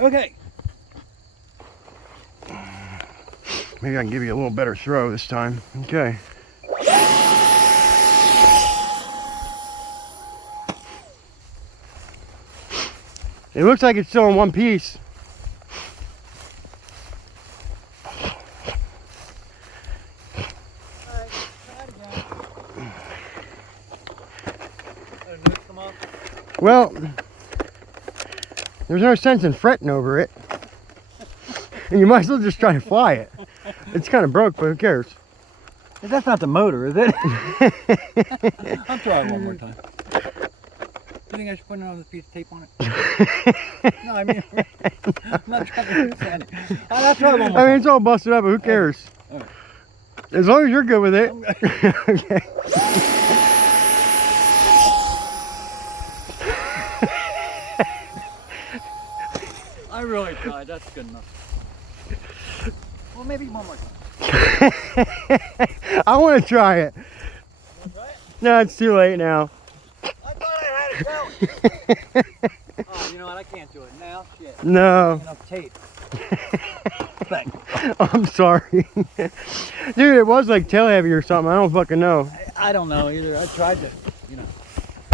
Okay. Maybe I can give you a little better throw this time. Okay. It looks like it's still in one piece. Alright, try it again. Come on. Well, there's no sense in fretting over it. And you might as well just try to fly it. It's kind of broke, but who cares? That's not the motor, is it? I'll try it one more time. You think I should put another piece of tape on it? No, I mean, I'm not trying to understand it. I'll try one more time. I mean, it's all busted up, but who cares? Okay. As long as you're good with it. Okay. I really tried. That's good enough. Well, maybe one more time. I want to try it. You want to try it? No, it's too late now. I thought I had it going. Oh, you know what? I can't do it now. Shit. No. Enough tape. Thanks. I'm sorry. Dude, it was like tail heavy or something. I don't fucking know. I don't know either. I tried to